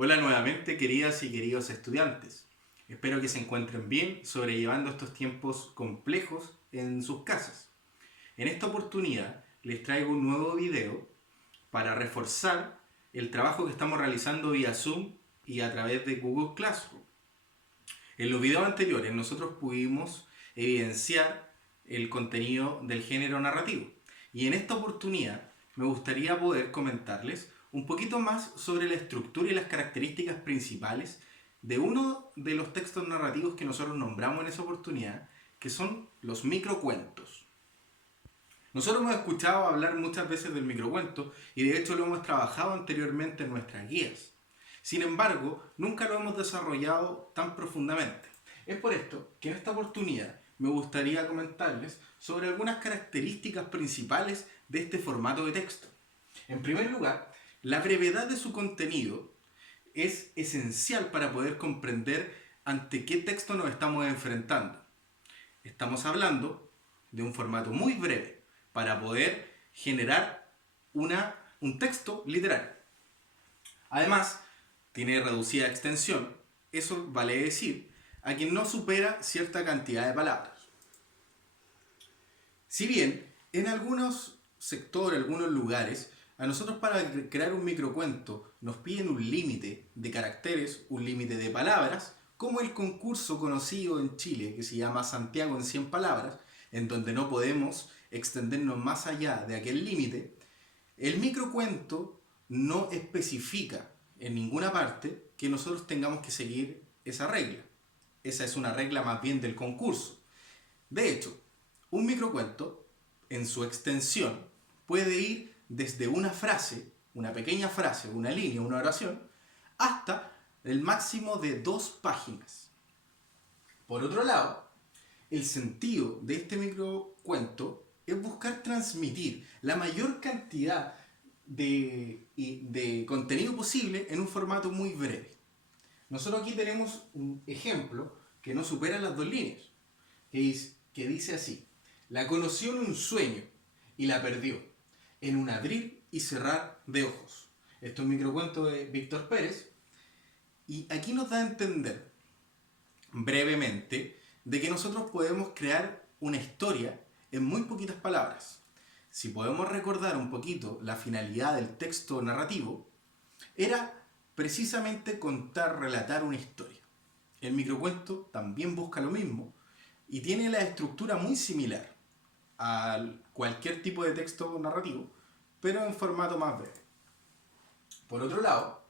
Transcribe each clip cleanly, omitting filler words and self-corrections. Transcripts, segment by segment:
Hola nuevamente, queridas y queridos estudiantes. Espero que se encuentren bien sobrellevando estos tiempos complejos en sus casas. En esta oportunidad les traigo un nuevo video para reforzar el trabajo que estamos realizando vía Zoom y a través de Google Classroom. En los videos anteriores nosotros pudimos evidenciar el contenido del género narrativo y en esta oportunidad me gustaría poder comentarles un poquito más sobre la estructura y las características principales de uno de los textos narrativos que nosotros nombramos en esa oportunidad, que son los microcuentos. Nosotros hemos escuchado hablar muchas veces del microcuento y de hecho lo hemos trabajado anteriormente en nuestras guías. Sin embargo, nunca lo hemos desarrollado tan profundamente. Es por esto que en esta oportunidad me gustaría comentarles sobre algunas características principales de este formato de texto. En primer lugar, la brevedad de su contenido es esencial para poder comprender ante qué texto nos estamos enfrentando. Estamos hablando de un formato muy breve para poder generar un texto literario. Además, tiene reducida extensión, eso vale decir, a quien no supera cierta cantidad de palabras. Si bien en algunos sectores, algunos lugares, a nosotros para crear un microcuento nos piden un límite de caracteres, un límite de palabras, como el concurso conocido en Chile que se llama Santiago en 100 palabras, en donde no podemos extendernos más allá de aquel límite, el microcuento no especifica en ninguna parte que nosotros tengamos que seguir esa regla. Esa es una regla más bien del concurso. De hecho, un microcuento, en su extensión, puede ir desde una frase, una pequeña frase, una línea, una oración, hasta el máximo de 2 páginas. Por otro lado, el sentido de este microcuento es buscar transmitir la mayor cantidad de contenido posible en un formato muy breve. Nosotros aquí tenemos un ejemplo que no supera las 2 líneas, que dice así: la conoció en un sueño y la perdió, en un abrir y cerrar de ojos. Esto es un microcuento de Víctor Pérez y aquí nos da a entender brevemente de que nosotros podemos crear una historia en muy poquitas palabras. Si podemos recordar un poquito la finalidad del texto narrativo, era precisamente contar, relatar una historia. El microcuento también busca lo mismo y tiene la estructura muy similar a cualquier tipo de texto narrativo, pero en formato más breve. Por otro lado,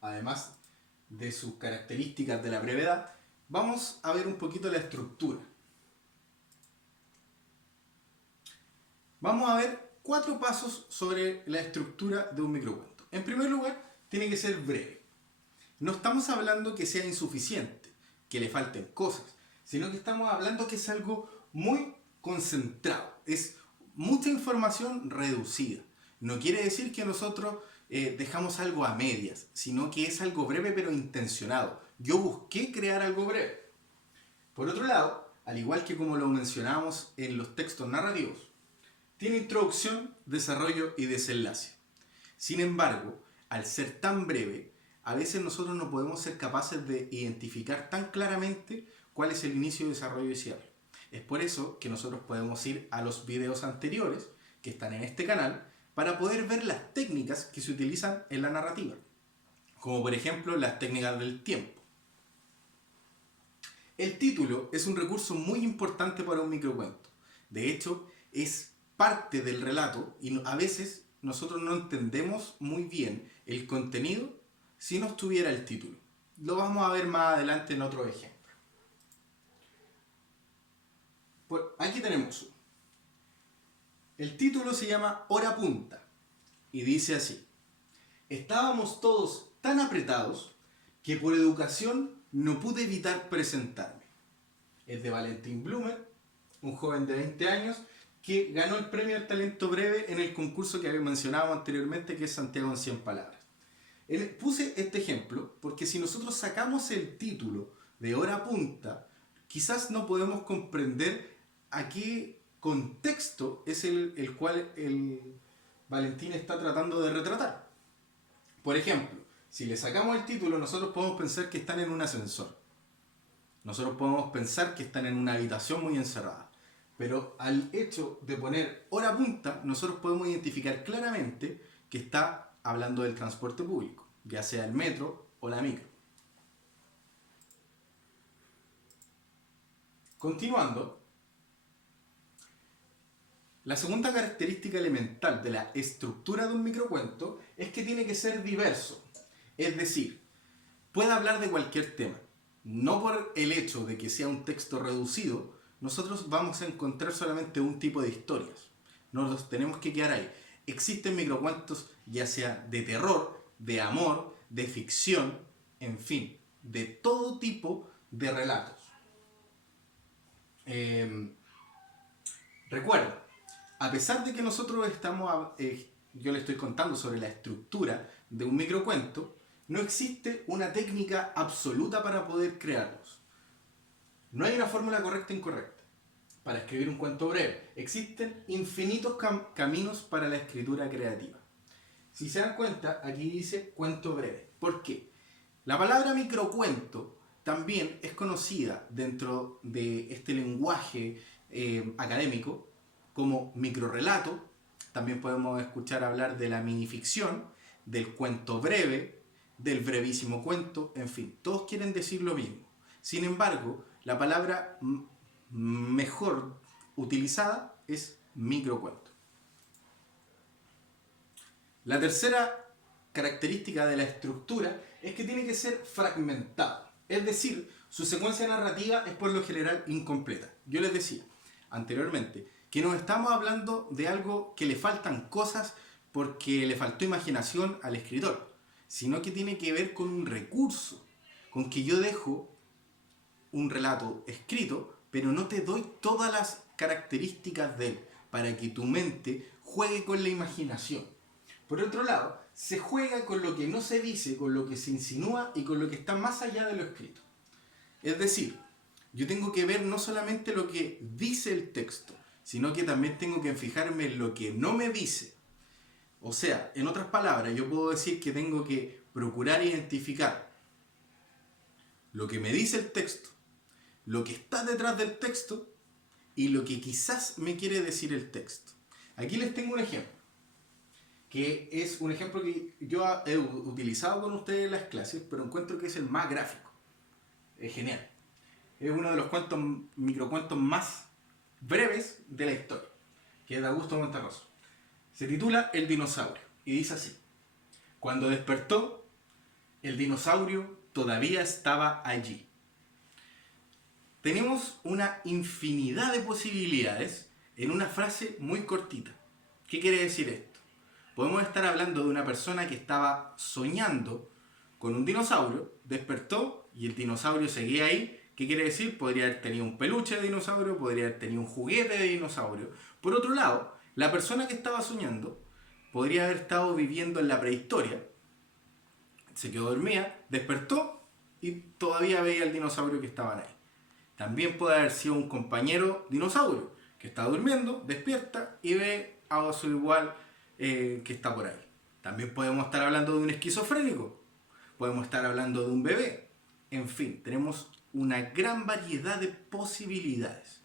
además de sus características de la brevedad, vamos a ver un poquito la estructura. Vamos a ver 4 pasos sobre la estructura de un microcuento. En primer lugar, tiene que ser breve. No estamos hablando que sea insuficiente, que le falten cosas, sino que estamos hablando que es algo muy concentrado, es mucha información reducida. No quiere decir que nosotros dejamos algo a medias, sino que es algo breve pero intencionado. Yo busqué crear algo breve. Por otro lado, al igual que como lo mencionamos en los textos narrativos, tiene introducción, desarrollo y desenlace. Sin embargo, al ser tan breve, a veces nosotros no podemos ser capaces de identificar tan claramente cuál es el inicio, desarrollo y cierre. Es por eso que nosotros podemos ir a los videos anteriores que están en este canal para poder ver las técnicas que se utilizan en la narrativa, como por ejemplo las técnicas del tiempo. El título es un recurso muy importante para un microcuento. De hecho, es parte del relato y a veces nosotros no entendemos muy bien el contenido si no estuviera el título. Lo vamos a ver más adelante en otro ejemplo. Aquí tenemos uno. El título se llama Hora Punta y dice así: estábamos todos tan apretados que por educación no pude evitar presentarme. Es de Valentín Blumer, un joven de 20 años que ganó el premio al talento breve en el concurso que había mencionado anteriormente, que es Santiago en 100 palabras. Puse este ejemplo porque si nosotros sacamos el título de Hora Punta, quizás no podemos comprender a qué contexto es el cual el Valentín está tratando de retratar. Por ejemplo, Si le sacamos el título, nosotros podemos pensar que están en un ascensor. Nosotros podemos pensar que están en una habitación muy encerrada. Pero al hecho de poner hora punta, nosotros podemos identificar claramente que está hablando del transporte público, ya sea el metro o la micro. Continuando, la segunda característica elemental de la estructura de un microcuento es que tiene que ser diverso. Es decir, puede hablar de cualquier tema. No por el hecho de que sea un texto reducido, nosotros vamos a encontrar solamente un tipo de historias. No nos tenemos que quedar ahí. Existen microcuentos ya sea de terror, de amor, de ficción, en fin, de todo tipo de relatos. Recuerda, a pesar de que nosotros yo le estoy contando sobre la estructura de un microcuento, no existe una técnica absoluta para poder crearlos. No hay una fórmula correcta e incorrecta para escribir un cuento breve. Existen infinitos caminos para la escritura creativa. Si se dan cuenta, aquí dice cuento breve. ¿Por qué? La palabra microcuento también es conocida dentro de este lenguaje académico como microrrelato. También podemos escuchar hablar de la minificción, del cuento breve, del brevísimo cuento, en fin, todos quieren decir lo mismo. Sin embargo, la palabra mejor utilizada es microcuento. La tercera característica de la estructura es que tiene que ser fragmentado. Es decir, su secuencia narrativa es por lo general incompleta. Yo les decía anteriormente que nos estamos hablando de algo que le faltan cosas porque le faltó imaginación al escritor, sino que tiene que ver con un recurso, con que yo dejo un relato escrito, pero no te doy todas las características de él, para que tu mente juegue con la imaginación. Por otro lado, se juega con lo que no se dice, con lo que se insinúa y con lo que está más allá de lo escrito. Es decir, yo tengo que ver no solamente lo que dice el texto, sino que también tengo que fijarme en lo que no me dice. O sea, en otras palabras, yo puedo decir que tengo que procurar identificar lo que me dice el texto, lo que está detrás del texto y lo que quizás me quiere decir el texto. Aquí les tengo un ejemplo, que es un ejemplo que yo he utilizado con ustedes en las clases, pero encuentro que es el más gráfico. Es genial. Es uno de los microcuentos más breves de la historia, que es de Augusto Monterroso. Se titula El dinosaurio y dice así: cuando despertó, el dinosaurio todavía estaba allí. Tenemos una infinidad de posibilidades en una frase muy cortita. ¿Qué quiere decir esto? Podemos estar hablando de una persona que estaba soñando con un dinosaurio, despertó y el dinosaurio seguía ahí. ¿Qué quiere decir? Podría haber tenido un peluche de dinosaurio, podría haber tenido un juguete de dinosaurio. Por otro lado, la persona que estaba soñando podría haber estado viviendo en la prehistoria, se quedó dormida, despertó y todavía veía el dinosaurio que estaban ahí. También puede haber sido un compañero dinosaurio que está durmiendo, despierta y ve a su igual que está por ahí. También podemos estar hablando de un esquizofrénico, podemos estar hablando de un bebé. En fin, tenemos una gran variedad de posibilidades.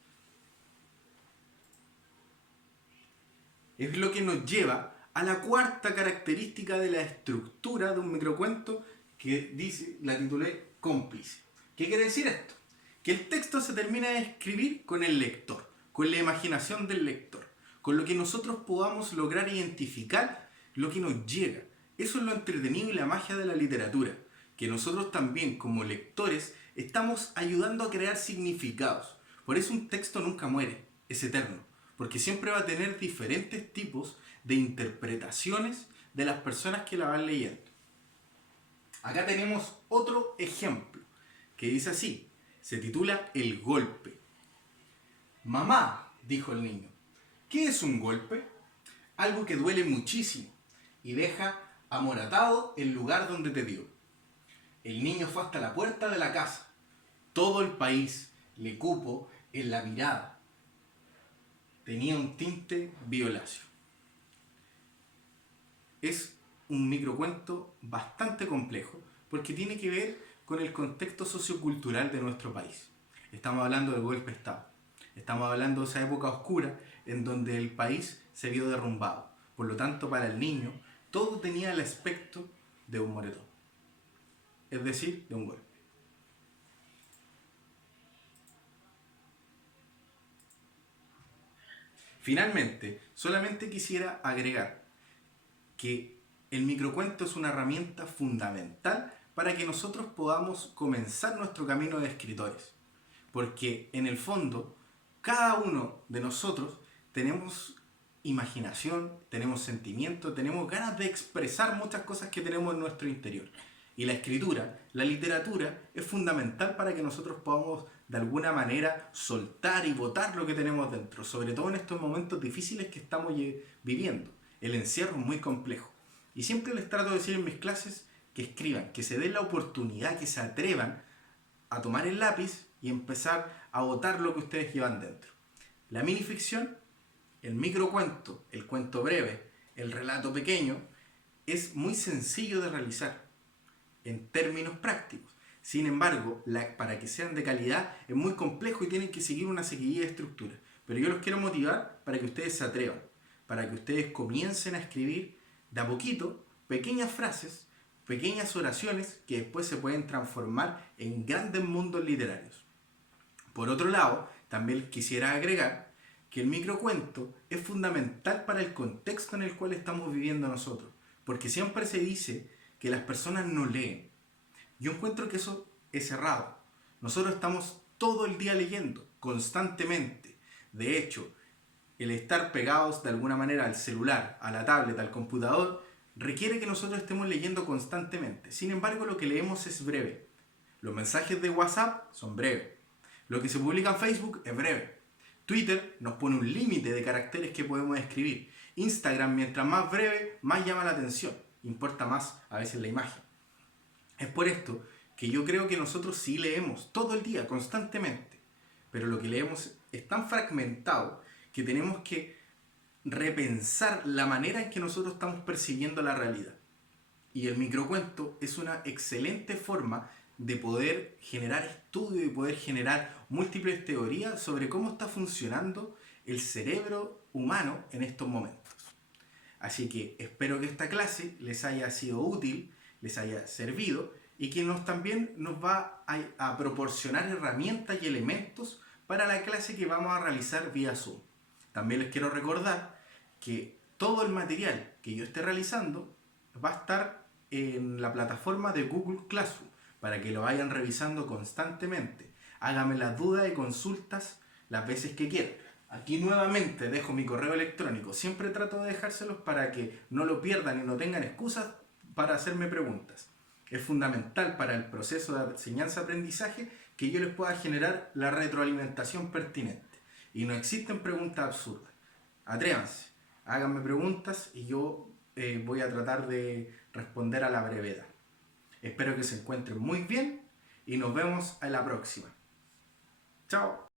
Es lo que nos lleva a la cuarta característica de la estructura de un microcuento, que dice, la titulé cómplice. ¿Qué quiere decir esto? Que el texto se termina de escribir con el lector, con la imaginación del lector, con lo que nosotros podamos lograr identificar lo que nos llega. Eso es lo entretenido y la magia de la literatura, que nosotros también como lectores estamos ayudando a crear significados. Por eso un texto nunca muere, es eterno, porque siempre va a tener diferentes tipos de interpretaciones de las personas que la van leyendo. Acá tenemos otro ejemplo que dice así, se titula El golpe. Mamá, dijo el niño, ¿qué es un golpe? Algo que duele muchísimo y deja amoratado el lugar donde te dio. El niño fue hasta la puerta de la casa. Todo el país le cupo en la mirada. Tenía un tinte violáceo. Es un microcuento bastante complejo porque tiene que ver con el contexto sociocultural de nuestro país. Estamos hablando del golpe de Estado. Estamos hablando de esa época oscura en donde el país se vio derrumbado. Por lo tanto, para el niño, todo tenía el aspecto de un moretón, es decir, de un golpe. Finalmente, solamente quisiera agregar que el microcuento es una herramienta fundamental para que nosotros podamos comenzar nuestro camino de escritores. Porque en el fondo, cada uno de nosotros tenemos imaginación, tenemos sentimiento, tenemos ganas de expresar muchas cosas que tenemos en nuestro interior. Y la escritura, la literatura, es fundamental para que nosotros podamos de alguna manera soltar y botar lo que tenemos dentro, sobre todo en estos momentos difíciles que estamos viviendo. El encierro es muy complejo. Y siempre les trato de decir en mis clases que escriban, que se den la oportunidad, que se atrevan a tomar el lápiz y empezar a botar lo que ustedes llevan dentro. La minificción, el microcuento, el cuento breve, el relato pequeño, es muy sencillo de realizar en términos prácticos. Sin embargo, para que sean de calidad es muy complejo y tienen que seguir una seguidilla de estructura. Pero yo los quiero motivar para que ustedes se atrevan, para que ustedes comiencen a escribir de a poquito pequeñas frases, pequeñas oraciones que después se pueden transformar en grandes mundos literarios. Por otro lado, también quisiera agregar que el microcuento es fundamental para el contexto en el cual estamos viviendo nosotros, porque siempre se dice que las personas no leen. Yo encuentro que eso es errado. Nosotros estamos todo el día leyendo, constantemente. De hecho, el estar pegados de alguna manera al celular, a la tablet, al computador, requiere que nosotros estemos leyendo constantemente. Sin embargo, lo que leemos es breve. Los mensajes de WhatsApp son breves. Lo que se publica en Facebook es breve. Twitter nos pone un límite de caracteres que podemos escribir. Instagram, mientras más breve, más llama la atención. Importa más a veces la imagen. Es por esto que yo creo que nosotros sí leemos todo el día, constantemente. Pero lo que leemos es tan fragmentado que tenemos que repensar la manera en que nosotros estamos percibiendo la realidad. Y el microcuento es una excelente forma de poder generar estudio y poder generar múltiples teorías sobre cómo está funcionando el cerebro humano en estos momentos. Así que espero que esta clase les haya sido útil, les haya servido y que también nos va a proporcionar herramientas y elementos para la clase que vamos a realizar vía Zoom. También les quiero recordar que todo el material que yo esté realizando va a estar en la plataforma de Google Classroom para que lo vayan revisando constantemente. Háganme las dudas y consultas las veces que quieran. Aquí nuevamente dejo mi correo electrónico. Siempre trato de dejárselos para que no lo pierdan y no tengan excusas para hacerme preguntas. Es fundamental para el proceso de enseñanza-aprendizaje que yo les pueda generar la retroalimentación pertinente. Y no existen preguntas absurdas. Atrévanse, háganme preguntas y yo voy a tratar de responder a la brevedad. Espero que se encuentren muy bien y nos vemos en la próxima. Chao.